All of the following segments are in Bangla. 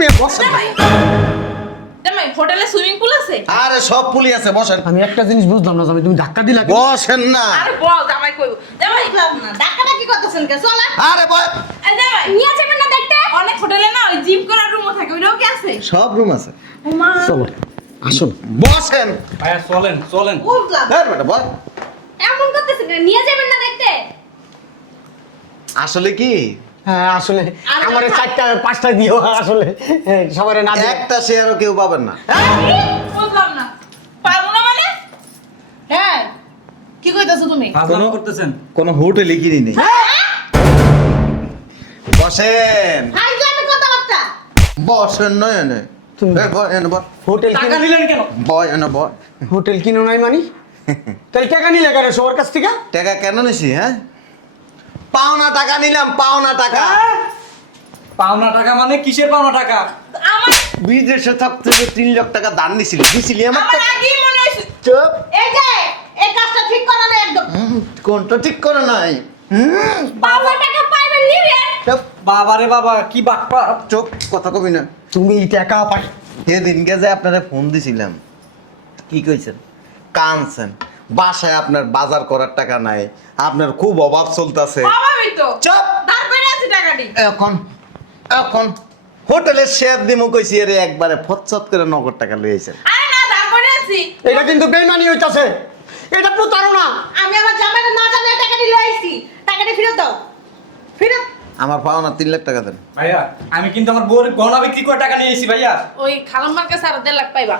মেয়ে বসেন। জামাই হোটেলে সুইমিং পুল আছে? আরে সব পুলি আছে, বসেন। আমি একটা জিনিস বুঝলাম না জামাই, তুমি ধাক্কা দিলা কেন? বসেন না। আরে বল জামাই কইব। জামাই না ডাক্তারটা কি করতেছেন কে? চল। আরে বল। এই জামাই নিয়ে যাবেন না দেখতে? অনেক হোটেলে না ওই জিম করার রুমও থাকে, ওইটাও কি আছে? সব রুম আছে। ওমা চলো আসুন। বসেন। ভাইয়া চলেন চলেন। বুঝলাম। হ্যাঁ বেটা বল। এমন করতেছেন কেন? নিয়ে যাবেন না দেখতে? আসলে কি হ্যাঁ আসলে আর আমার কথা- 4টা 5টা দিও আসলে সবারে না দিও। একটা শেয়ারও কেউ পাবেন না। বুঝলাম না। পারবো না মানে? হ্যাঁ কি কইতাছো তুমি? ফাজলামো করতেছেন? কোনো হোটেলে কিনি নেই। বসেন। হাই যাবে কথাবার্তা। বসেন নয় এনে। তুমি- এনে বল। হোটেল টাকা কিনে নিলেন কেন? বয় এনে বয়। হোটেল কিনো নাই মানি তাহলে টাকা নিলে কেন সবার কাছ থেকে? টাকা কেন নিছি? হ্যাঁ, পাওনা টাকা নিলাম, পাওনা টাকা। পাওনা টাকা মানে কিসের পাওনা টাকা? আমার বিদেশে থাকতে 3 লাখ টাকা দান নিছিলি, দিছিলি আমার আমার টাকা। আগেই মনে হইছে। চুপ। এই যে এই কাজটা ঠিক করা না একদম। কোনটা ঠিক করে নাই? বাবা টাকা পাইবেন নিবেন। চুপ বাবারে বাবা কি বাটপা। চুপ, কথা কবি না। তুমি টাকা পাই সেদিনকে যে আপনারা ফোন দিছিলাম, কি কইছেন? কানছেন। বাসায় আপনার বাজার করার টাকা নাই, আপনার খুব অভাব চলতেছে। অভাবই তো। চুপ। দাঁড় করে আছে টাকাটি। এখন এখন হোটেলের শেয়ার দিমু কইছি, এর একবারে ফচ্চত করে নগদ টাকা লই আইছেন। আরে না দাঁড় করে আছি। এটা কিন্তু বেইমানি হইতাছে, এটা প্রতারণা। আমি আমার জামাইকে না জানে টাকাটি লই আইছি। টাকাটি ফেরত দাও। ফেরত। আমার পাওনা 3 লাখ টাকা দেন। ভাইয়া আমি কিন্তু আমার বউর গহনা বিক্রি করে টাকা নিয়ে এসেছি ভাইয়া। ওই খালাম্মার কাছে আর 1.5 লাখ পাইবা।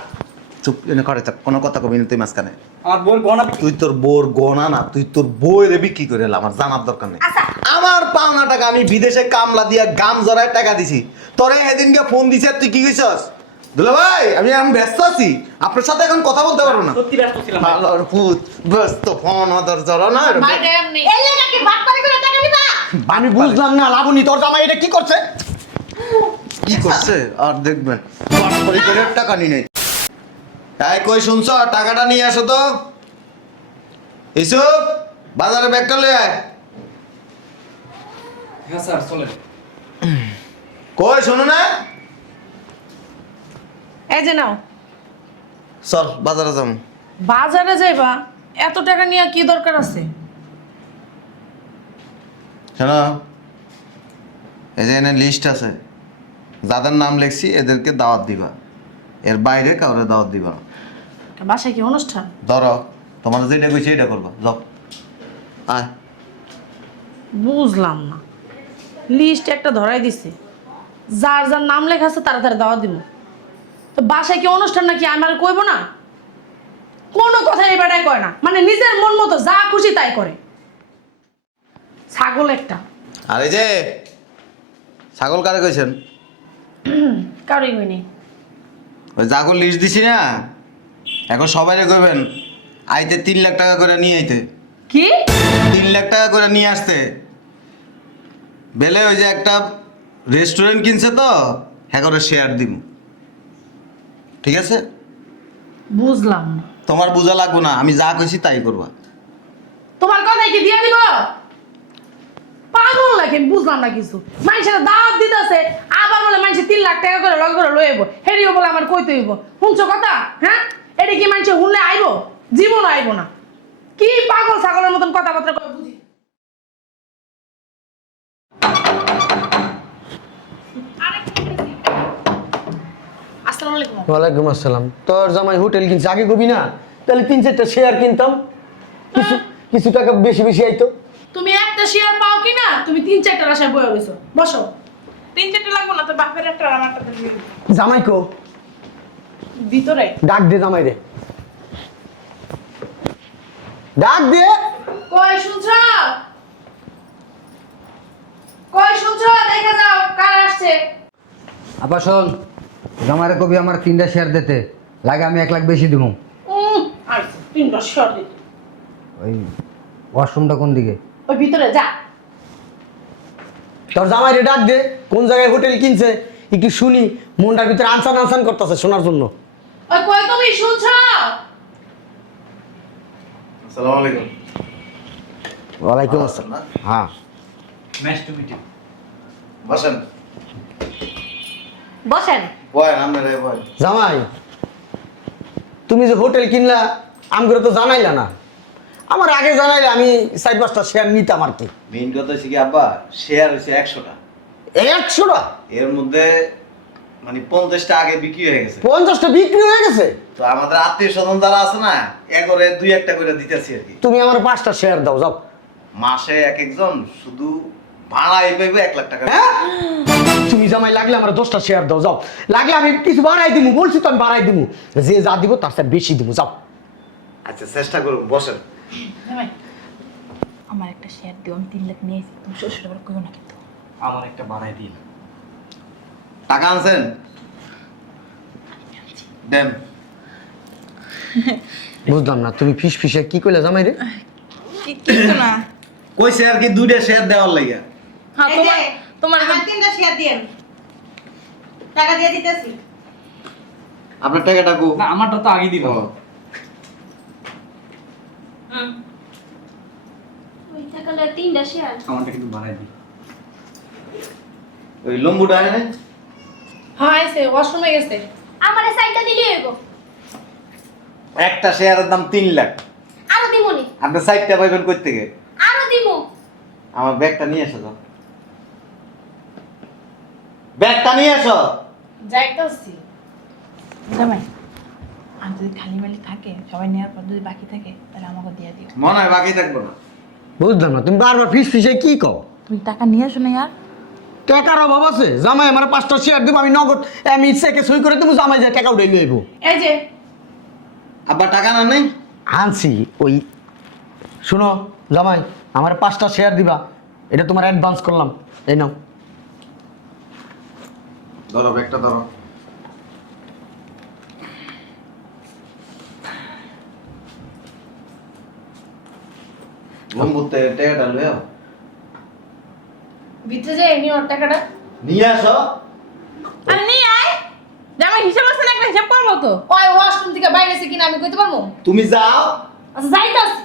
চুপ, এনে করে থাক, কোনো কথা কবি না তুই মাঝখানে। আমার বউর গহনা তুই তোর বোর গনা না, তুই তোর বইয়ের বিক্রি করে এলাম, আমার জানার দরকার নেই। আচ্ছা। আমার পাওনা টাকা আমি বিদেশে কামলা দিয়া গাম জড়ায় টাকা দিছি, তোরে সেদিনকে ফোন দিছে, তুই কি কইছস? দুলা ভাই আমি ব্যস্ত আছি, আপনার সাথে এখন কথা বলতে পারবো না। সত্যি ব্যস্ত ছিলাম ভাই। ভালোর পুত ব্যস্ত, ফোন অদর জড়া না। মাই ড্যাম নেই। এই লাগা কি বাটপারি করে টাকা নিবা? আমি বুঝলাম না লাবণী, তোর জামাই এটা কি করছে? কি করছে আর দেখবেন, বাটপারি করে টাকা নিয়ে নেই। তাই কই শুনছ, টাকাটা নিয়ে আসো তো। ইসুপ বাজারে ব্যাগটা লয়ে আয়। হ্যাঁ স্যার চলেন। কই শোনো না, এই যে নাও। চল বাজারে যাম। বাজারে যাইবা? এত টাকা নিয়ে কি দরকার আছে? শোনো, এই যে এনে লিস্ট আছে, যাদের নাম লিখছি এদেরকে দাওয়াত দিবা, এর বাইরে কাউরে দাওয়াত দিবা না। বাসায় কি অনুষ্ঠান? ধরো তোমার যেটা কইছি এটা করবা, যাও। আয়। বুঝলাম না। লিস্ট একটা ধরাই দিছে, যার যার নাম লেখা আছে তারা তারা দাওয়াত দিব। তো বাসায় কি অনুষ্ঠান নাকি আমার কইব না? কোনো কথা এই বেটায় কয় না, মানে নিজের মন মতো যা খুশি তাই করে। ছাগল একটা। আর এই যে ছাগল কারে কইছেন? কারোই হয়নি। ওই জাগর লিস্ট দিছি না, এখন সবাইরে কইবেন আইতে 3 লাখ টাকা করে নিয়ে আইতে। কি? 3 লাখ টাকা করে নিয়ে আসতে। বেলে ওই যে একটা রেস্টুরেন্ট কিনছে তো, হ্যাঁ করে শেয়ার দিব, ঠিক আছে? বুঝলাম না। তোমার বোঝা লাগবো না, আমি যা কইছি তাই করবা। তোমার কথাই কি দিয়ে দিব? পাগল লাগে, বুঝলাম না কিছু। মানুষের দাওয়াত দিতেছে, আবার বলে মানুষের 3 লাখ টাকা করে লগ করে লই আইব, হেডিও বলে আমার কইতে হইব। শুনছো কথা? হ্যাঁ, এটা কি মানুষে শুনলে আইব? জীবন আইব না। কি পাগল ছাগলের মতন কথাবার্তা কয় বুঝি। আসসালামু আলাইকুম। ওয়ালাইকুম আসসালাম। তোর জামাই হোটেল কিনছে, আগে কবি না? তাহলে 3-4টা শেয়ার কিনতাম, কিছু কিছু টাকা বেশি বেশি আইতো। তুমি একটা শেয়ার পাও কি না? তুমি 3-4টার আশায় বয়ে রইছো। বসো। 3-4টা লাগবো না, তো বাপের একটা আর আমারটা দিয়ে দিবো। জামাই কো? ভিতরে। ডাক দে জামাই রে, ডাক দে। কই শুনছো? কই শুনছো? দেখে যাও কার আসছে। আপা শোন, জামাইরে কবি আমার 3টা শেয়ার দিতে লাগে, আমি 1 লাখ বেশি দিব। আইছে 3টা শেয়ার দিতে। ওই ওয়াশরুমটা কোন দিকে? ওই ভিতরে যা। তোর জামাই রে ডাক দে, কোন জায়গায় হোটেল কিনছে একটু শুনি, মনটার ভিতরে আনসান আনসান করতেছে শোনার জন্য। ওই কই তুমি শুনছো? আসসালামু আলাইকুম। ওয়ালাইকুম আসসালাম। হ্যাঁ নাইস টু মিট ইউ। বসেন। বসেন। বয় আপনারা বয়। জামাই তুমি যে হোটেল কিনলা আমগুলো তো জানাইলা না, আমার আগে জানাইলে আমি 4-5টা শেয়ার নিতাম আর কি। মেইন কথা হচ্ছে কি আব্বা, শেয়ার হচ্ছে 100টা, 100টা এর মধ্যে মানে 50টা আগে বিক্রি হয়ে গেছে। 50টা বিক্রি হয়ে গেছে। তো আমাদের আত্মীয় স্বজন যারা আছে না, একরে 2-1টা করে দিতেছি আর কি। তুমি আমার 5টা শেয়ার দাও যাও। মাসে এক একজন শুধু ভাড়া এই পাইবে 1 লাখ টাকা। হ্যাঁ? তুমি জামাই লাগলে আমার 10টা শেয়ার দাও যাও, লাগলে আমি কিছু বাড়াই দিব, বলছি তো আমি বাড়াই দিব, যে যা দিব তার চেয়ে বেশি দিব যাও। আচ্ছা চেষ্টা করুন, বসেন। জামাই আমার একটা শেয়ার দিও, আমি 3 লাখ নিয়ে এসেছি, তুমি শ্বশুর আবার কইও না কিন্তু। আমার একটা বানাই দিন। টাকা আনছেন? দেন। বুঝলাম না তুমি ফিস ফিসে কি কইলা জামাই রে? কিছু না। কইছে আর কি 2টা শেয়ার দেওয়ার লাগিয়া। হ্যাঁ তোমার তোমার আমার 3টা শেয়ার দেন, টাকা দিয়ে দিতেছি। আপনার টাকাটা কো? না আমারটা তো আগে দিল। ওই টাকাটা 3টা শেয়ার। আমারটা কিন্তু বানাই দিই। ওই লম্বুটা আনে? হ্যাঁ আইছে, ওয়াশরুমে গেছে। আমারে সাইডটা দিলি হইব। একটা শেয়ারের দাম 3 লাখ। আরো দিমুনি। আপনি সাইডটা পাইবেন কই থেকে? আরো দিমু। আমার ব্যাগটা নিয়ে এসো তো। ব্যাগটা নিয়ে এসো। যাইতাছি। জামাই আর যদি খালি মালি থাকে, সবাই নেওয়ার পর যদি বাকি থাকে তাহলে আমাকে দিয়ে দিও। মনে হয় বাকি থাকবো না। বুঝলাম না তুমি বারবার ফিস ফিসে কি কও? তুমি টাকা নিয়ে আসো না আর। টাকার অভাব আছে? জামাই আমার 5টা শেয়ার দেবো, আমি নগদ আমি চেকে সই করে দেবো, জামাই যায় টাকা উঠে লইব। এই যে আব্বা টাকা না নেই? আনছি ওই, শুনো জামাই আমার 5টা শেয়ার দিবা, এটা তোমার অ্যাডভান্স করলাম, এই নাও। ধরো ব্যাগটা ধরো। লম্বুতে টাকাটা লইও। ভিতরে যে এনি ওর টাকাটা নিয়ে আসো। আর নিয়ে আয়। জামাই হিসাব আছে না, একটা হিসাব করবো তো। ওই ওয়াশরুম থেকে বাইরে এসে কিনা আমি কইতে পারবো? তুমি যাও। আচ্ছা যাইতাছি।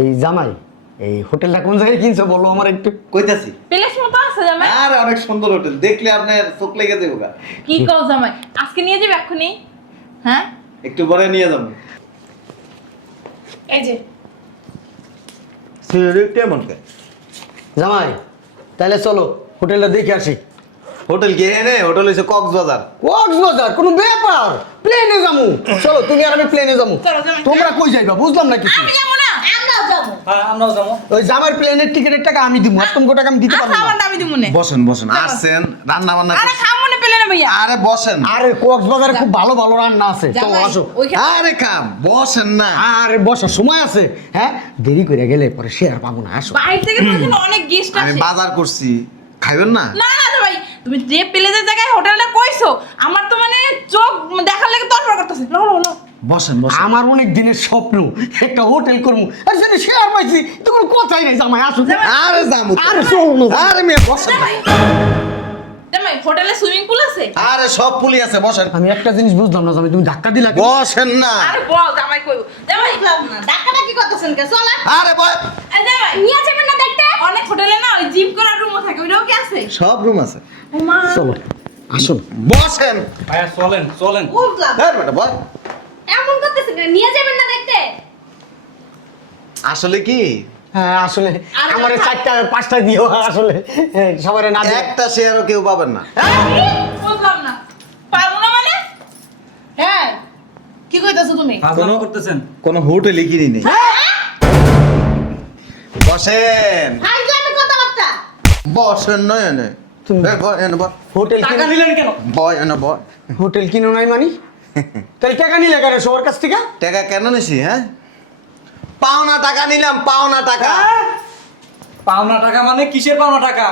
এই জামাই এই হোটেলটা কোন জায়গায় কিনছো বলো আমার একটু। কইতাছি। প্লেস মতো আছে জামাই। আর অনেক সুন্দর হোটেল, দেখলে আপনার চোখ লেগে যাবে গা। কি কও জামাই, আজকে নিয়ে যাবে এক্ষুনি? হ্যাঁ একটু পরে নিয়ে যাবো। এই যে সিরিয়াল কেমন কে? জামাই তাহলে চলো হোটেলটা দেখে আসি। হোটেল কে রে? হোটেল হইছে কক্সবাজার। কক্সবাজার কোনো ব্যাপার, প্লেনে যামু। চলো তুমি আর আমি প্লেনে যামু। চলো, জামাই। তোমরা কই যাইবা বুঝলাম না কিছু। আমি যাবো না। আমরাও যাব। হ্যাঁ আমরাও যাবো। ওই জামার প্লেনের টিকেটের টাকা আমি দিব, আর তোমাকে টাকা আমি দিতে পারবো আচ্ছা না। আমার দাবি দিমু নে। বসেন বসেন, আসছেন রান্না বান্না। আরে খামো না পেলে না ভাইয়া। আরে বসেন। আরে কক্সবাজারে খুব ভালো ভালো রান্না আছে, চলো জামাই, আসো। ওইখানে আরে খাম, বসেন না। আরে বসার সময় আছে, হ্যাঁ দেরি করে গেলে পরে শেয়ার পাবো না, আসো। বাইরে থেকে তো এখানে অনেক গেস্ট আমি আছে। বাজার করছি, খাইবেন না? না না ভাই, তুমি যে প্লেসের জায়গায় হোটেলটা কইছো, আমার তো মানে চোখ দেখার লাগে তরফর করতেছে। লো লো লো। বসেন বসেন। আমার অনেক দিনের স্বপ্ন একটা হোটেল করবো, আর সেটা শেয়ার পাইছি তো কোনো কথাই নেই। জামাই আসো। আরে জামু। আরে চলো না। আরে মেয়ে বসেন। জামাই হোটেলে সুইমিং পুল আছে? আরে সব পুলি আছে, বসেন। আমি একটা জিনিস বুঝলাম না জামাই, তুমি ধাক্কা দিলা কেন? বসেন না। আরে বল জামাই কইবো। জামাই বুঝলাম না, ডাক্তারটা কি করতেছেন কে? চলেন। আরে বয়। এই জামাই নিয়ে যাবেন না দেখতে? অনেক হোটেলে না ওই জিম করার রুমও থাকে, ওইটাও কি আছে? সব রুম আছে। ওমা চলো আসো। বসেন। ভাইয়া চলেন চলেন। বুঝলাম। হ্যাঁ বেটা বয়। এমন করতেছেন কেন? নিয়ে যাবেন না দেখতে? আসলে কি, হ্যাঁ আসলে আর আমার কথা- 4টা-5টা দিও আসলে, সবাই না দিয়ে। একটা শেয়ারও কেউ পাবেন না। বুঝলাম না। পারবো না মানে? হ্যাঁ কি কইতাছো তুমি? ফাজলামো করতেছেন। কোনো হোটেলই কিনি নেই। বসেন। ফাইজলামি কথাবার্তা। বসেন নয় এনে। তুমি- বয় এনে বয়। হোটেল টাকা নিলেন কেন? বয় এনে বয়। হোটেল কিনো নাই মানি তাহলে টাকা নিলে কেন সবার কাছ থেকে? টাকা কেন নিছি? হ্যাঁ, পাওনা টাকা নিলাম, পাওনা টাকা। পাওনা টাকা মানে কিসের পাওনা টাকা?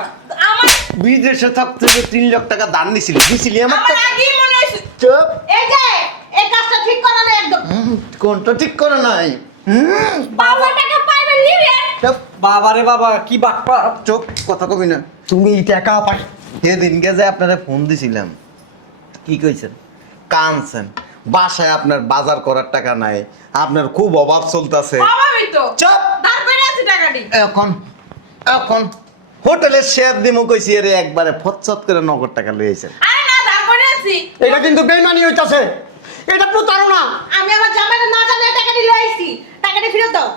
আমার বিদেশে থাকতে 3 লাখ টাকা দান নিছিল, দিছিলি আমার আমার টাকা? আগেই মনে হইছে। চুপ। এই যে এই কাজটা ঠিক করা না একদম। কোনটা ঠিক করে নাই? বাবা টাকা পাইবেন নিবেন। চুপ বাবারে বাবা কি বাটপা। চুপ, কথা কবি না। তুমি টাকা পাই সেদিনকে যে আপনারা ফোন দিছিলাম, কি কইছেন? কানছেন। বাসায় আপনার বাজার করার টাকা নাই, আপনার খুব অভাব চলতেছে। অভাবই তো। চুপ। দাঁড় করে আছে টাকাটি। এখন এখন হোটেলের শেয়ার দিমু কইছি, এর একবারে ফচ্চত করে নগদ টাকা লইছেন। আরে না দাঁড় করে আইছি এটা কিন্তু বেইমানি হইতাছে, এটা প্রতারণা। আমি আমার জামাইয়ের না জানে টাকা নিয়ে আইছি, টাকাটা ফেরত দাও,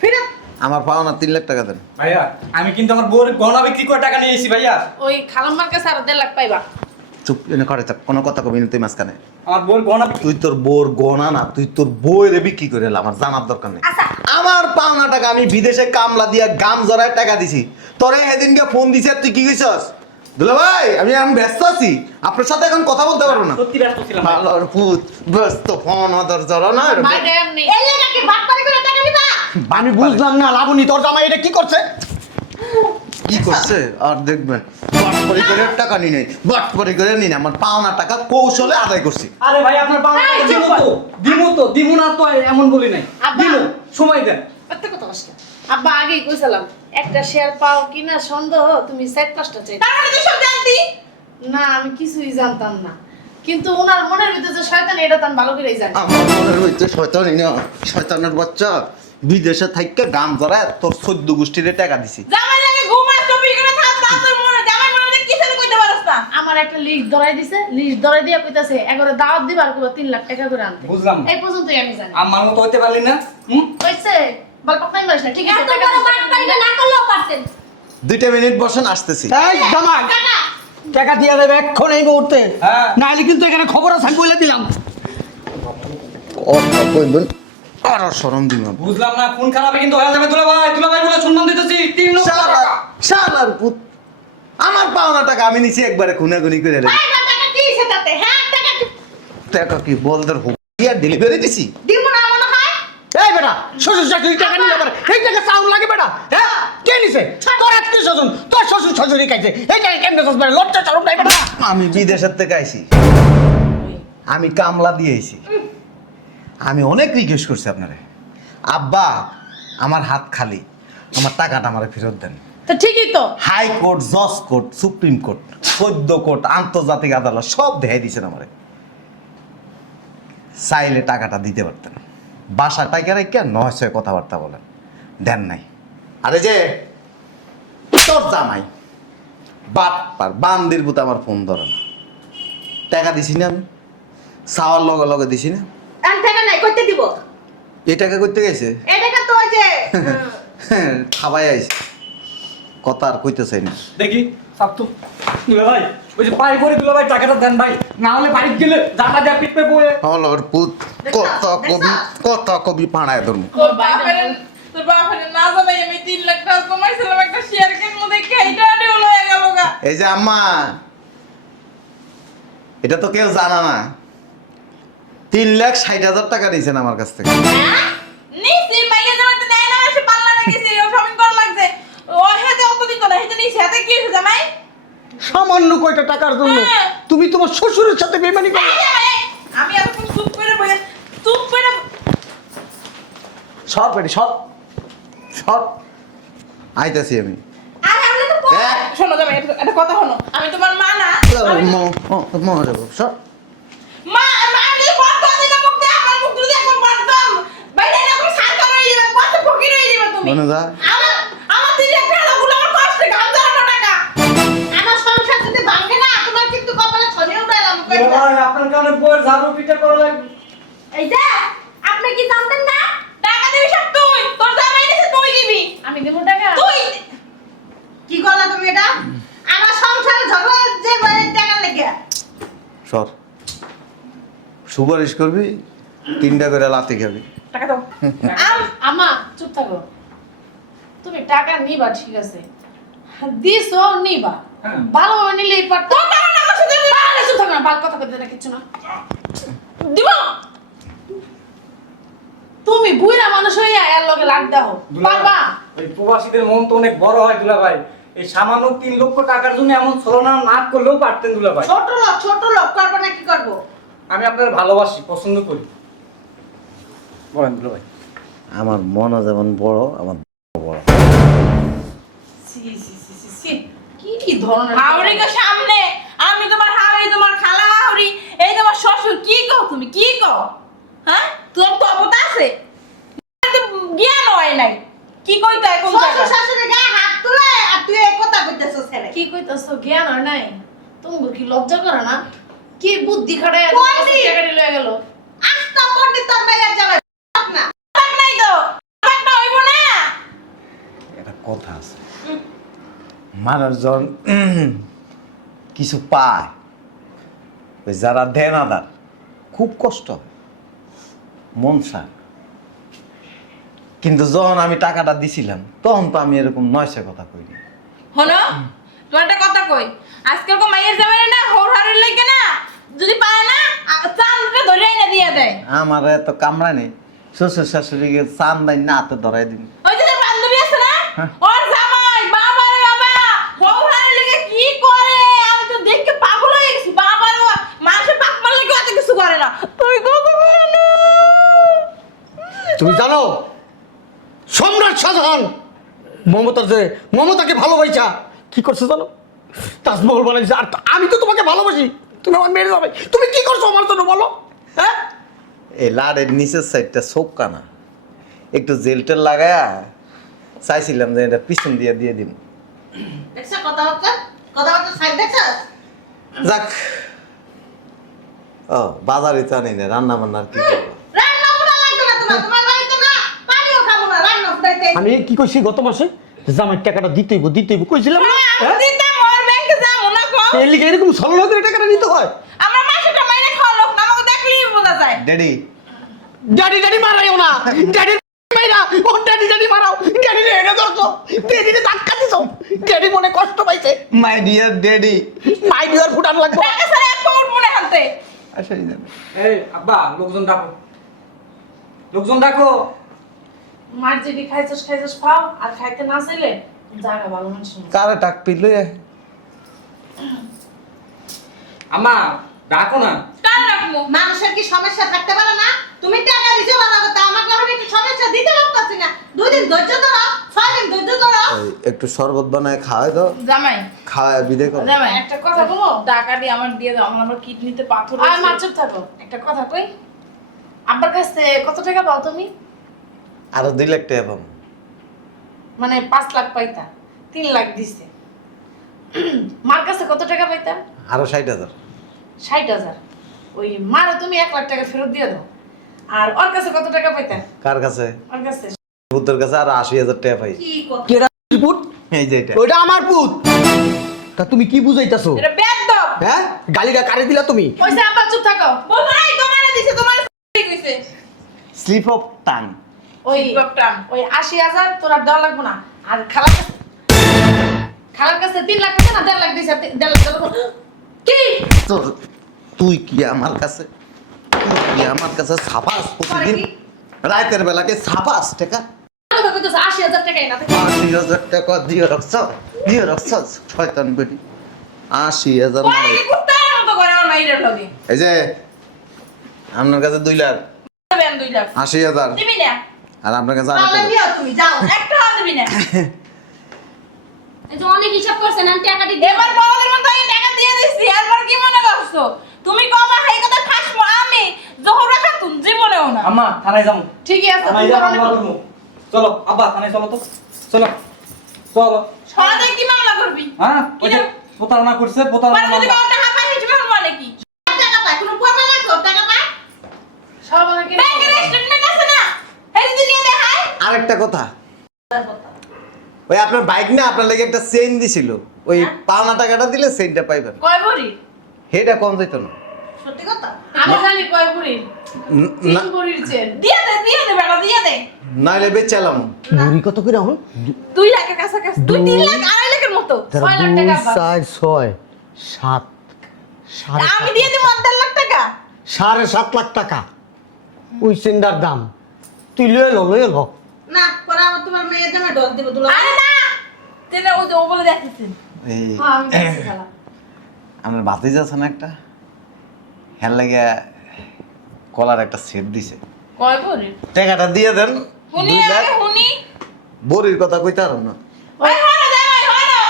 ফেরত। আমার পাওনা 3 লাখ টাকা দেন। ভাইয়া আমি কিন্তু আমার বউর গহনা বিক্রি করে টাকা নিয়ে এসেছি ভাইয়া। ওই খালাম্মার কাছে আর 1.5 লাখ পাইবা। চুপ এনে করে থাক, কোনো কথা কবি না তুই মাঝখানে। আমার বউর গহনা তুই তোর বোর গনা না, তুই তোর বইরে বিক্রি করে এলাম, আমার জানার দরকার নেই। আচ্ছা। আমার পাওনা টাকা আমি বিদেশে কামলা দিয়া গাম জড়ায় টাকা দিছি, তোরে সেদিনকে ফোন দিছে, তুই কি কইছস? দুলা ভাই আমি ব্যস্ত আছি, আপনার সাথে এখন কথা বলতে পারবো না। সত্যি ব্যস্ত ছিলাম ভাই। ভালোর পুত ব্যস্ত, ফোন অদর জড়া না। মাইরে এমনি এই লাগা কি বাটপারি করে টাকা নিবা? আমি বুঝলাম না লাবণী, তোর জামাই এটা কি করছে? কি করছে আর দেখবেন, বাটপারি করে টাকা নিয়ে নেই, বাটপারি করে নিয়ে নেই, আমার পাওনা টাকা কৌশলে আদায় করছি। আরে ভাই আপনার পাওনা এই, টাকা চুপ দিমু তো দিমু না তো এমন বলি নাই। আব্বা। দিমু, সময় দেন। একটা কথা বলছি। আব্বা আগেই কইছিলাম একটা শেয়ার পাও কিনা সন্দেহ, তুমি 4-5টা চাই। তার মানে তুই সব জানতি? না আমি কিছুই জানতাম না, কিন্তু ওনার মনের ভিতরে যে শয়তান এটা তো আমি ভালো করেই জানি। আমার মনের হইতে শয়তানই না, শয়তানের বাচ্চা বিদেশে থাইকা গাম জড়ায় তোর 14 গোষ্ঠীরে টাকা দিছি। জামাই লাগে ঘুমাস টপি করে থাক তার মনে জামাই মনে কি ছেলে কইতে পারছ না। আমার একটা লিস্ট ধরাই দিছে, লিস্ট ধরাই দিয়া কইতাছে এগারে দাওয়াত দিবার কইবা 3 লাখ টাকা করে আনতে। বুঝলাম। এই পর্যন্তই আমি জানি। আমার মতো হইতে পারলি না? কইছে বলপাক নাই মারিস না, ঠিক আছে? এত বড় বাটপারিটা না করলেও পারতেন। 2 মিনিট বসেন, আসতেছি। এই জামাই, টাকা দিয়ে দেবে এখন এই মুহূর্তে, হ্যাঁ। নাহলে কিন্তু এখানে খবর আছে আমি বলে দিলাম। কথা কইবেন আর শরম দিন। বুঝলাম না, কোন খারাপে কিন্তু হয়ে যাবে দুলা ভাই বলে সম্মান দিতেছি 3 লক্ষ টাকা। শালার পুত, আমার পাওনা টাকা আমি নিছি একবারে খুনাখুনি করে রেখে। এই টাকা কি হইছে তাতে? হ্যাঁ টাকা টাকা কি বলদের হুকিয়া ডেলিভারি দিছি? দিব না মনে হয়। এই বেটা, শ্বশুর শাশুড়ি টাকা নিয়ে যাবে, এই টাকা চাউল লাগে বেটা, হ্যাঁ? কে নিছে? তোর আত্মীয় স্বজন, তোর শ্বশুর শাশুড়ি খাইছে, এই টাকা কেমনে চাষ বেটা? লজ্জা শরম নাই বেটা? আমি বিদেশের থেকে আইছি, আমি কামলা দিয়ে আইছি। আমি অনেক রিকোয়েস্ট করছি আপনারে, আব্বা আমার হাত খালি, আমার টাকাটা আমারে ফেরত দেন। তো ঠিকই তো। হাইকোর্ট, জজ কোর্ট, সুপ্রিম কোর্ট, 14 কোর্ট, আন্তর্জাতিক আদালত সব দেখাই দিয়েছেন আমারে। চাইলে টাকাটা দিতে পারতেন, বাসা টাকা রেখে 900 কথাবার্তা বলেন, দেন নাই। আরে যে তোর জামাই বাটপার বান্দির বুতে আমার ফোন ধরে না, টাকা দিছি না আমি, চাওয়ার লগে লগে দিছি না। আর টাকা নাই কইতে দিব। এই টাকা করতে গেছে এই টাকা তো ওই যে খাবাই আইছে, কথা আর কইতে চাই না। দেখি সব তো দুলা ভাই ওই যে পাই করে দুলা ভাই টাকাটা দেন ভাই, না হলে বাড়ি গেলে জামা যা পিটবে বয়ে। হলর পুত, কত কবি পাড়ায় ধর্ম। তোর বাপের না জানাই আমি 3 লাখ টাকা কমাইছিলাম একটা শেয়ার কিনবো দেখে এইটা আড়ে লয়ে গেল গা। এই যে আম্মা, এটা তো কেউ জানা না, 3,60,000 টাকা নিয়েছেন আমার কাছ থেকে। নিছি মাইয়া জামাই তো দেয় না, এসে পাল্লা রেখেছি ও শপিং করা লাগছে। ও হেতে অতদিন করে হেতে নিছে, হেতে কি হইছে জামাই? সামান্য কয়টা টাকার জন্য হ্যাঁ। তুমি তোমার শ্বশুরের সাথে বেইমানি করো? এই জামাই, আমি এতক্ষণ চুপ করে বসে চুপ করে সর পেটি সর, সর আইতাছি আমি। আরে আমরা তো এক। শোনো জামাই একটা কথা শোনো, আমি তোমার মা না। মরে সর। মা আমি যদি বন্ধ দিই না মুখ দিয়ে আমার মুখ দিয়ে একবার বন্ধম বাইরে না করে শান্ত হয়ে যাবে, কত ফকির হয়ে যাবে তুমি। বনদা আমার দিলে ফেলো গুলো আমার কষ্টে গাম ধরানো টাকা। আমার সংসার যদি ভাঙে না তোমার কিন্তু কপালে ছড়ে উঠাইলাম দুলা ভাই আপনার কারণে বউয়ের ঝাড়ু পিঠা করা লাগবে। এই যে আপনি কি জানতেন না? টাকা দিবি সব তুই, তোর জামাই দিছে তুই দিবি। আমি দেব টাকা? তুই কি করলা তুমি এটা? আমার সংসারে ঝগড়া যে টাকা লেগে। সর, সুপারিশ করবি, 3টা করে লাথি খাবি। টাকা দাও। আমা চুপ থাকো, তুমি টাকা নিবা ঠিক আছে, দিছো নিবা, হ্যাঁ। ভালোভাবে নিলেই পারতো। তোর টাকা না আমার সাথে আরে চুপ থাকো না, বাল কথা কইতে না, কিচ্ছু না। দিব। তুমি বুইরা মানুষ হইয়া এর লগে লাগ দাও দুলা পারবা? ভাই, এই প্রবাসীদের মন তো অনেক বড় হয় দুলা ভাই, এই সামান্য 3 লক্ষ টাকার জন্য এমন ছলনা না করলেও পারতেন দুলা ভাই। ছোট লোক করবো না কি করবো? আমি আপনার ভালোবাসি, পছন্দ করি। বলেন দুলা ভাই। আমার মনও যেমন বড়, আমার বড়। সি সি সি সি সি কি ধরনের হাওড়ি গো সামনে, আমি তোমার হাওড়ি, তোমার খালা হাওড়ি, এই তোমার শ্বশুর, কি কও তুমি কি কও? হ্যাঁ তোর তো অবতা আছে, তো জ্ঞান হয় নাই, কি কইতা কোন শ্বশুর জায়গা? শাশুড়ি গায়ে হাত তুলে আর তুই এই কথা কইতেছস ছেলে। কি কইতাছো? জ্ঞান আর নাই? তুমি কি লজ্জা করে না? কি বুদ্ধি খাটায় পণ্ডিত। টাকা লয়ে গেল। আস্তা পণ্ডিত তোর মেয়ের জামাই না টাকা নাই তো টাকা হইব না একটা কথা আছে, মানুষজন কিছু পায়, ওই যারা দেন আদার খুব কষ্ট হয়, মন চায়। কিন্তু যখন আমি টাকাটা দিছিলাম তখন তো আমি এরকম নয়সে কথা কইনি। হলো তোমার একটা কথা কই, আজকাল কো মাইয়ের জামাই না হৌহারের লাগে না, যদি পায় না চালটা ধরে এনে দিয়ে দেয়। আমার এত কামড়া নেই, শ্বশুর শাশুড়িকে চান দেয় না হাতে ধরাই দিন। ওই যে তোর বান্ধবী আছে না, হ্যাঁ। ওর জামাই বাবা রে বাবা হৌহারের লাগে কি করে, আমি তো দেখে পাগল হয়ে গেছি। বাবা রে মানুষের পাক মারলে কেউ এত কিছু করে না, তুই কথা বলো না। তুমি জানো সম্রাট শাহজাহান মমতাকে ভালোবাসা কি করছে জানো? তাজমহল বানাইছে। আর আমি তো তোমাকে ভালোবাসি, তুমি আমার মেরে যাবে। তুমি কি করছো আমার জন্য বলো? হ্যাঁ, এই লাড়ের নিচের সাইডটা চোখ কানা, একটু জেল টেল লাগায়া চাইছিলাম যে এটা পিছন দিয়ে দিয়ে দিব। দেখছ কথাবার্তা সাইড দেখছ যাক, ও বাজারে জানি না রান্না বান্নার কি করবো। রান্না করা লাগবে না তোমার তোমার বাড়িতে না পানিও খাবো না রান্না ফুটাইতে আমি কি কইছি গত মাসে জামাই টাকাটা দিতেইব কইছিলাম না? হ্যাঁ? দিতে মোর ব্যাংকে যাবো না কো, এর লিগে এরকম সরল করে টাকাটা নিতে হয়? আমরা মাসেটা মাইনে খাওয়া লোক না, আমাকে দেখলেই বোঝা যায়। ড্যাডি, ড্যাডি মারাইও না, ড্যাডি মাইরা ও ড্যাডি মারাও, ড্যাডি রে এনে ধরছো, ড্যাডিরে ধাক্কা দিছো, ড্যাডি মনে কষ্ট পাইছে। My dear daddy. My dear ফুটান লাগবে। টাকা ছাড়া এক পাউন্ড মনে হানতে। আসলে জানো এই আব্বা লোকজন ডাকো, লোকজন ডাকো। মার যদি খাইছস খাও, আর খাইতে না চাইলে জায়গা ভালো মানুষ না। কারে টাক পিললো আম্মা ডাকো না। কার রাখবো? মানুষের কি সমস্যা থাকতে পারে না তুমি টাকা দিছো ভালো কথা আমার যখন একটু সমস্যা দিতে পারতাছি না 2 দিন ধৈর্য ধরো 6 দিন ধৈর্য ধরো একটু শরবত বানায় খাওয়াই দাও, জামাই খাওয়ায় বিদে করো। জামাই একটা কথা বলবো, টাকা দিয়ে আমার দিয়ে দাও, আমার আবার কিডনিতে পাথর আর হয়েছে। মা চুপ থাকো। একটা কথা কই, আব্বার কাছে কত টাকা পাও তুমি? আরো 2 লাখ টাকা পাবো। মানে 5 লাখ পাইতা, 3 লাখ দিছে। মার কাছে কত টাকা পাইতা? আরো 60,000। 60,000। ওই মারও তুমি 1 লাখ টাকা ফেরত দিয়ে দাও। আর ওর কাছে কত টাকা পাইতা? কার কাছে? ওর কাছে পুত্রের কাছে আরো 80,000 টাকা পাই। কি কথা কেডা পুত? এই যে এটা ওইটা আমার পুত। তা তুমি কি বুঝাইতাছো? এটা বেয়াদব। হ্যাঁ, গালিটা কারে দিলা তুমি? কইছে আব্বা চুপ থাকো। বলবো নাই তোমারে দিছে, তোমার কইছে স্লিপ অফ টাং। ওই বাপটান। ওই 80,000 তোর আর দেওয়া লাগবে না। আর খালার কাছে 3 লাখ টাকা না 1.5 লাখ দিছে, 1.5 লাখ দেওয়া লাগবে। কি তোর তুই কি আমার কাছে ছাপাস প্রতিদিন? রাতের বেলাকে ছাপাস টাকা? কথা কইতেছ 80,000 টাকাই না থাকে। 80,000 টাকা দিয়ে রাখছ শয়তান বেটি। 80,000 পরে মানে কি কুত্তার মতো করে আমার মাইরের লগে। এই যে আপনার কাছে 2 লাখ, দেবেন 2 লাখ 80,000 দিবি না, আর আপনার কাছে আর তাহলে দিও তুমি যাও একটা হাত দিবি না। এই যে অনেক হিসাব করছেন, আমি টাকাটি দেব। এবার বড়দের মতো আমি টাকা দিয়ে দিছি, এরপর কি মনে করছো তুমি? কবা এই কথা ফাঁসবো আমি জোহরা খাতুন জীবনেও না। আম্মা থানায় যাবো, ঠিকই আছে। থানায় তুমি যাবো, অনেক- মামলা করবো। চলো আব্বা থানায় চলো তো, চলো চলো। সমাজে কি মামলা করবি? হ্যাঁ ওই যে প্রতারণা করছে, প্রতারণা পরে যদি মামলা। কোনো টাকা পাই হিসেবে মানে কি? টাকা পায় কোনো পয়সা লাগবে টাকা পায় সব আমাকে ব্যাংকের স্টেটমেন্ট আছে না, এই যদি নিয়ে দেখায়। আরেকটা কথা, ওই আপনার বাইক না আপনার লাগে একটা চেইন দিছিল, ওই পাওনা টাকাটা দিলে চেইনটা পাইবেন। কয় ভরি? হেটা কম যেত না। সত্যি কথা আমি জানি কয় ভরি। না 3 ভরির চেন। দিয়ে দে বেটা দিয়ে দে। নাইলে বেচালাম। বুড়ি কত করে এখন? 2 লাখের কাছাকাছি, 2-3 লাখ 2.5 লাখের মতো। 6 লাখ টাকা পাবা। 4 6 7 আমি দিয়ে দিব 1.5 লাখ টাকা। 7.5 লাখ টাকা ওই সেন্ডার দাম। তুই লয়ে লো না পরে আমার তোমার মেয়ের জামাই ডল দেব দুলা আরে না, তেনে ও যে ও বলে দেখতেছেন। এই হ্যাঁ আমি দেখছি খালা। আমার ভাতিজ আছে না একটা, হ্যার লাগে কলার একটা সেট দিছে। কয় ভরি? টাকাটা দিয়ে দেন। হুনি 2 লাখ। আরে হুনি। বড়ির কথা কইতে পারব না। ওই হলো জামাই হলো।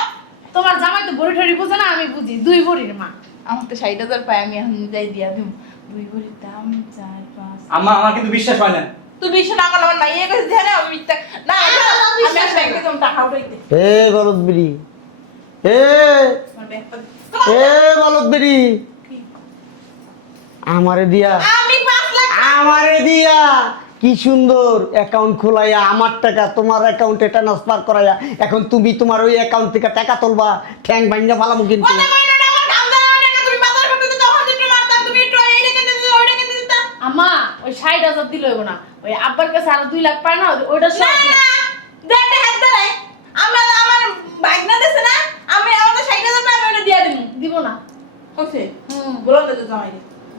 তোমার জামাই তো ভরি ঠরি বুঝে না, আমি বুঝি 2 ভরির মা। আমার তো 60,000 পাই, আমি এখন যাই দিয়া দিম। 2 ভরির দাম 4-5। আম্মা আমার কিন্তু বিশ্বাস হয় না। তুই বিশ্বাস না করলে আমার নাই এ কইছে ধ্যানে আমি মিথ্যা না, আমি আসলে একদম টাকা উঠাইতে। এ বলদ বিড়ি, এ আমার ব্যাগ এ বলদ বিড়ি, আমারে দিয়া আমি 5 লাখ আমারে দিয়া কি সুন্দর অ্যাকাউন্ট খোলাইয়া আমার টাকা তোমার অ্যাকাউন্টে ট্রান্সফার করাইয়া এখন তুমি তোমার ওই অ্যাকাউন্ট থেকে টাকা তুলবা ঠ্যাং ভাঙ্গা ফালামু কিন্তু কথা কইনা না আমার দাম দাও না তুমি বাজার করতে তো তখন একটু মারতাম তুমি একটু এইটা কিনতে দিতে ওইটা কিনতে দিতা আম্মা ওই 60,000 দিলে হইব না ওই আব্বার কাছে আর 2 লাখ পায় না ওইটা না সব না দেখতে হাত দেয় আমার ভাগনা দেছে না আমি আমাদের 60,000 টাকা ওইটা দিয়ে দিমু দিব না ওকে বলন দে জামাই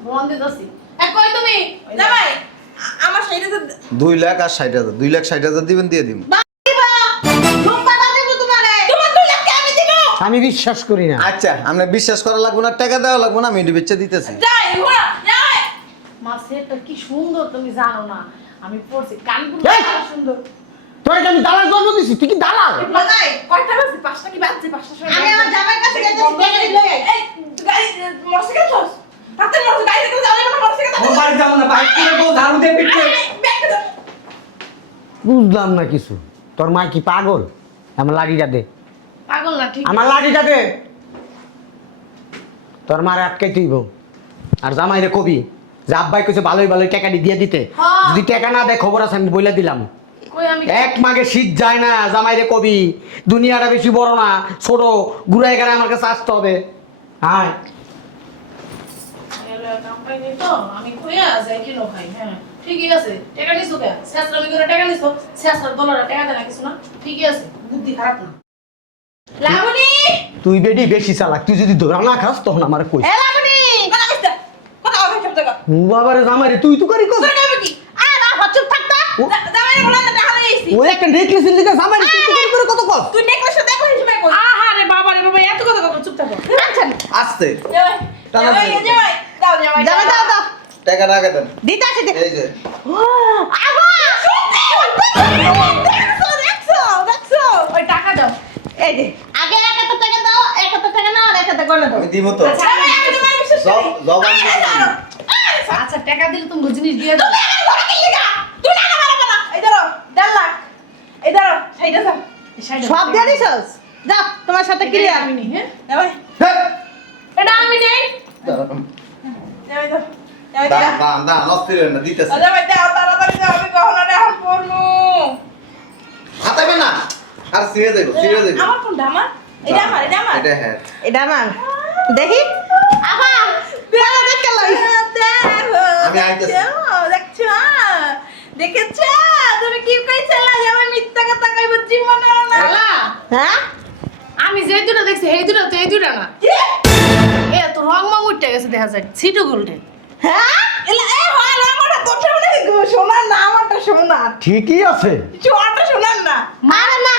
বন্ধ দিতাছি কই তুমি জামাই আমার 60,000 2 লাখ আর 60,000 2 লাখ 60,000 দিবেন দিয়ে দিব বাবা রূপা দেব তোমারে তোমার 2 লাখ আমি দিব আমি বিশ্বাস করি না আচ্ছা আমরা বিশ্বাস করা লাগবে না টাকা দেওয়া লাগবে না আমি এটি বেচে দিতেছি যাই ঘোড়া যাই মা সেটটা কি সুন্দর তুমি জানো না আমি পড়ছি কানগুলো এই! সুন্দর তোর আমি দালাল জন্ম দিছি তুই কি দালাল বাজাই কয়টা বাজে 5টা কি বাজে 5টা সময় আমি আমার জামাইয়ের কাছে যাইতেছি টাকা দিলে এই গাড়ি মোটরসাইকেল চস তাতে মোটর গাড়ি থেকে যাও না মোটরসাইকেল ও বাড়ি যাবো না বাইক করে বউ ঝাড়ু দিয়ে পিটছে ব্যাগটা দাও বুঝলাম না কিছু তোর মা কি পাগল আমার লাঠিটা দে পাগল না ঠিক আমার লাঠিটা দে তোর মারে আটকাই তুইব আর জামাইরে কবি যে আব্বাই কইছে ভালোই ভালোই টাকাটি দিয়ে দিতে হ্যাঁ। যদি টাকা না দেয় খবর আছে আমি বইলা দিলাম কই আমি এক মাগে শীত যায় না জামাইরে কবি দুনিয়াটা বেশি বড় না ছোট ঘুরাই গেলে আমার কাছে আসতে হবে হ্যাঁ এলো কোম্পানি তো আমি কইয়া যাই কিনো খাই হ্যাঁ ঠিকই আছে টাকা নিছো কে শেষরা করে টাকা নিছো শেষরা ডলার টাকা দেনা কিছু না ঠিকই আছে বুদ্ধি খারাপ না লাবণী তুই বেডি বেশি চালাক তুই যদি ধরা না খাস তখন আমার কই এ লাবণী কথা কইছ কথা হবে সব জায়গা বাবারে জামাইরে তুই তো করি কর তোর নাম কি আ না হচ্ছ থাকতা জামাই বলা না টাকা লইছি ওই একটা নেকলেস লিখে জামাইরে তুই তো করি করে কত কর তুই নেকলেস দেখো হিসেবে কই আহারে বাবা রে বাবা এত কথা কথা চুপ থাকো আচ্ছা আস্তে জামাই জামাই দাও জামাই যাবে দাও দাও টাকা টাকা দেন দিতে আসি এই যে আগা দেখছো দেখছো দেখছো ওই টাকা দাও এই যে আগে 1,000 টাকা দাও 1,000 টাকা নাও আর 1,000 করে দাও আমি দিব তো জামাই আমি তোমার বিশ্বাস করি জবান আচ্ছা টাকা দিলে তুমি জিনিস দিয়ে দাও তুমি আমার ধরে কি লাগা তুই না মারা না এই ধরো 1.5 লাখ এই ধরো সেইটা স্যার সব দিয়ে দিছস যাও তোমার সাথে ক্লিয়ার আমি নি হ্যাঁ জামাই এটা আমি নেই জামাই দাও দাম দাম দাম নস্তির না দিতেছি জামাই দাও তাড়াতাড়ি দাও আমি গহনাটা এখন পরনু হাতাবে না আর ছিঁড়ে দেব আমার কোনটা আমার এটা আমার এটা হ্যাঁ এটা আমার দেখি আবা দেখো দেখে লই আমি আইতেছি। দেখছো দেখেছ তুমি কি কইছলা যে আমি মিথ্যা কথা কইব জীবনে না আলা হ্যাঁ আমি যে দুটো দেখছি এই দুটো তো এই দুটো না কি এ তো রং মং উঠে গেছে দেখা যায় ছিটু গোল্ডেন হ্যাঁ এলা এ হয় আমারটা তোর সামনে সোনার না আমারটা সোনার ঠিকই আছে চোরটা সোনার না মারে না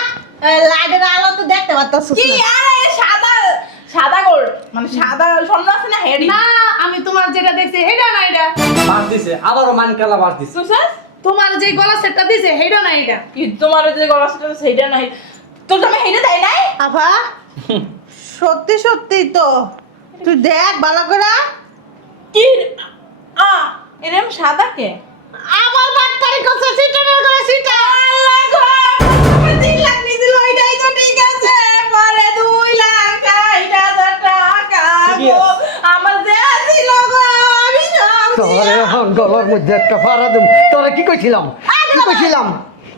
লাইটের আলো তো দেখতে পারতাছিস কি না আরে সাদা সাদা গোল্ড মানে সাদা স্বর্ণ আছে না হেডি না আমি তোমার যেটা দেখছি এটা না এটা বাস দিছে আবারও মানকালা বাস দিছে সুসাস তোমার যে গলা সেটটা দিছে এটা না এটা কি তোমার যে গলাটা সেইটা নাই তোর জামাই হেডে দেয় নাই আফা সত্যি সত্যি তো তুই দেখ ভালো করে কি আ এরম সাদা কে আমার বাটপারি করছে সিটারের করে সিটা আল্লাহ গো 3 লাখ নিছিল ওইটাই তো ঠিক আছে পরে 2 লাখ 60,000 টাকা ঠিকই গো আছে। আমার যে ছিল গো আমি সব তোরে এখন গলার মধ্যে একটা ফাড়া দেব তোরে কি কইছিলাম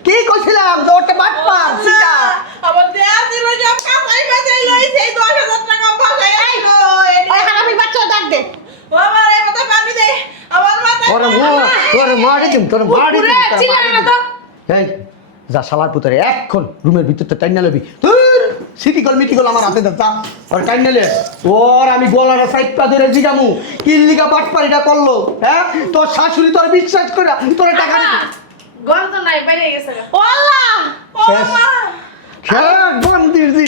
কি কইছিলাম যে ওটা বাটপার সিটা আমার যে ছিল সব কাঁচাই বাঁচাই লইছে 10,000 টাকা বাঁচাই আইলো ওই হারামি বাচ্চা ডাক দে বাবা রে মাথা পানি দে আমার মাথা তোরে মারি দিম পুরে চিল্লা না তো এই যা শালার পুতরে এখন রুমের ভিতরতে টাইনা লবি তোর সিটি কল মিটি কল আমার হাতে দা ওর টাইনা লে ওর আমি গলার সাইড পা ধরে জিগামু কিল্লিকা বাটপারিটা করলো হ্যাঁ তোর শাশুড়ি তোর বিশ্বাস করে তোর টাকা দিবি গল তো নাই বাইরে গেছে গা। ও আল্লাহ ও শেষ। মা শেষ বান্দির জি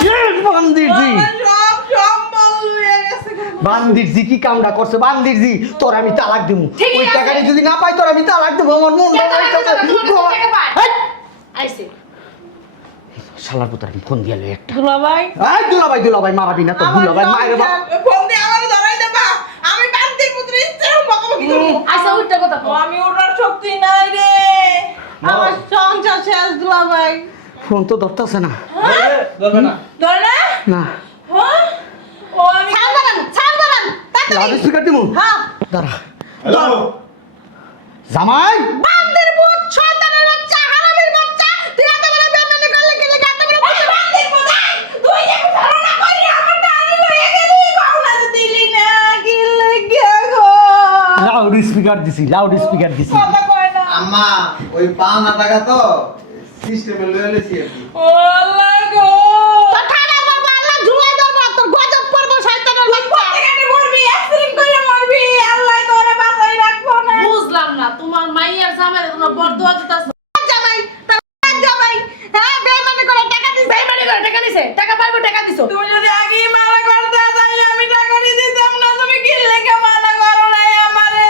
শেষ বান্দির জি সব সম্বল হয়ে গেছে গো। বান্দির জি কি কামটা করছে বান্দির জি তোর আমি তালাক দিমু ঠিকই ওই আছে। টাকাটা যদি না পাই তোর আমি তালাক দেবো আমার মন তোমার টাকা পায় আইছে শালার পুতরে আমি ফোন দিয়ে লই একটা দুলাভাই এই দুলাভাই মারাবি না তো দুলাভাই মায়ের বাপ ফোন দিয়ে আমার ধরাই দেবা আমি বান্তির পুত্র ইচ্ছা বকবকি করব আইসা উল্টা কথা কও আমি ওঠার শক্তি নাই রে আমার সংসার শেষ দুলাভাই ফোন তো ধরতেছে না ধরবে না ধর না না হ্যাঁ ও আমি ছাড় দাঁড়ান লাউড স্পিকার দিমু হ্যাঁ দাঁড়া হ্যালো জামাই বান্দির ভূত, শয়তানের বাচ্চা, হারামির বাচ্চা, তুই এত বড় বেমানি করলে কি লাগে? এত বড় ওই বান্দির কোথায় তুই যে ধারণা করি আমার টানি লয়ে গেলি বাউলা দিলি না কি লাগে গো লাউড স্পিকার দিছি কথা কয় না আম্মা ওই 5,000 টাকা তো সিস্টেমে লয়ে লেছি আর কি। ও আল্লাহ গো তোর ঠাডা বাবা আল্লাহ ঝুলাই ধরবো, তোর গজব পড়বো শয়তানের বাচ্চা। এখানে মরবি অ্যাক্সিডেন্ট করে মরবি আল্লাহ তোরে বাঁচাই রাখবো না বুঝলাম না তোমার মাইয়ার জামাই কোনো বরদোয়া দিতাছ জামাই, তোর জামাই, হ্যাঁ বেমানি করে টাকা দিছে। বেইমানি করে টাকা দিছে, টাকা পাইবো, টাকা দিছো। তুমি যদি আগেই মানা করতে তাহলে আমি টাকা দিয়ে দিতাম না তুমি কি লেগে মানা করো নাই আমারে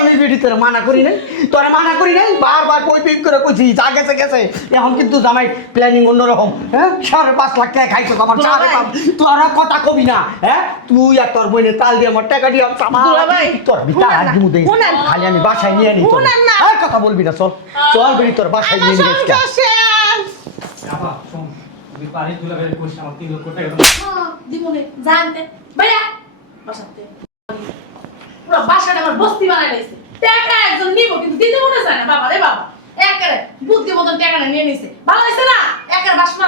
আমি বেটি তোরা মানা করি নাই, বারবার কই পিক করে কইছি যা গেছে গেছে। এখন কিন্তু জামাই প্ল্যানিং অন্যরকম। হ্যাঁ 5.5 লাখ টাকা খাইছো আমার দুলা ভাই। 5.5 তোরা কথা কবি না। হ্যাঁ তুই আর তোর বোনের তাল দিয়ে আমার টাকা দিয়ে আমার দুলা ভাই, তোর বিটা শুনেন না, দিমু দেই শুনেন। খালি আমি বাসায় নিয়ে নি তোর শুনেন না। আর কথা বলবি না চল চল বেটি তোর বাসায় আমার নিয়ে নিয়ে সংসার শেষ। আপা শোন তুই পারিস দুলা ভাইয়ের কইস আমার 3 লক্ষ টাকা দিমুনে জানতে বাইরা বাসাতে পুরো বাসাটা আমার বস্তি বানাই লাইছে। টাকা একজন নিব কিন্তু দিতে মনে চায় না বাবা রে বাবা। একারে বুদ্ধি মতন টাকা নিয়ে নিছে। ভালো হইছে না? একারে বাসনা